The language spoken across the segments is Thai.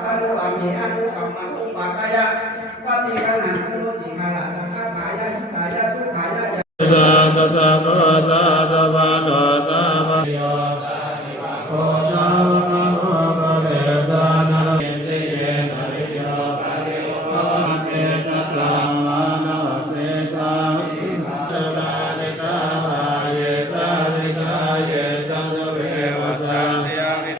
อานุอามีอานุกัมมังอุปากายะปฏิฆานังนุติฆาละคาถายะหิตายะสุขายะตะตะตะตะตะตะวะตะตะวะยะโคจาวะนะโมกะเรสานะระเยติเยนะริยะภะคะเตสัตตาวะนะเสสะอินตระเดตาวะเยตาริตาเยตัสเววะสันติอามิ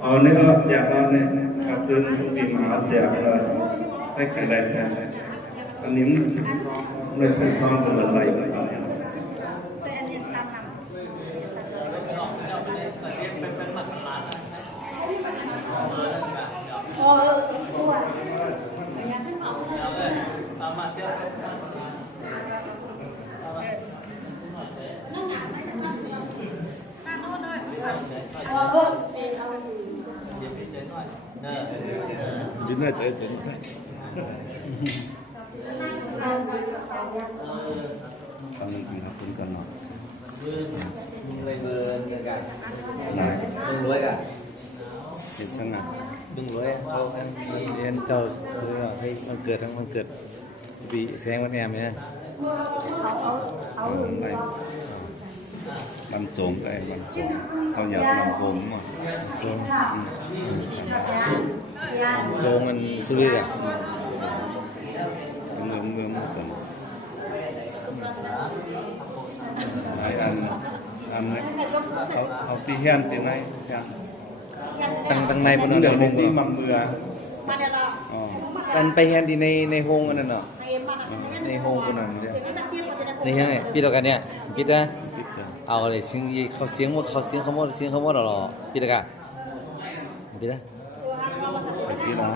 เอาเนี่ยเอาแจกเอาเนี่ยกระตุ้นทุกปีมาแจกเลยให้ใครได้แทนอันนี้ไม่ใช่ซ้อมกันอะไรเหมือนกันเนี่ยยืนได้ใจจริงทำจริงครับคุณกันหน่อยมึงเลยเบิร์นกัน นาย มึงรวยกัน เห็นสง่า มึงรวยเขาอันมี เรียนเจ้าคือว่าให้มันเกิดทั้งมันเกิดปีแสงวันแอมเนี่ย อะไรลำโจงก็ไอ้ลำโจงเขาอยากลำโพงมั้ง โจงโจงมันสุริยะ เมืองกันไอ้อันนี้เอาตีเฮียนตีไหนเฮียน ตั้งในบน เดี๋ยว ใน นี้มันเมืออ๋อ มันไปแฮนดีในโฮงอันนั้นเนาะในโฮงคนนั้นเนี่ยในยังไงพี่ต่อกันเนี่ยพี่นะ ปิดเลย เอาเลยเสียงเขาเสียงหมดเขาเสียงเขาหมดเสียงเขาหมดหรอพี่ตะกะพี่นะ ไปปิดนะ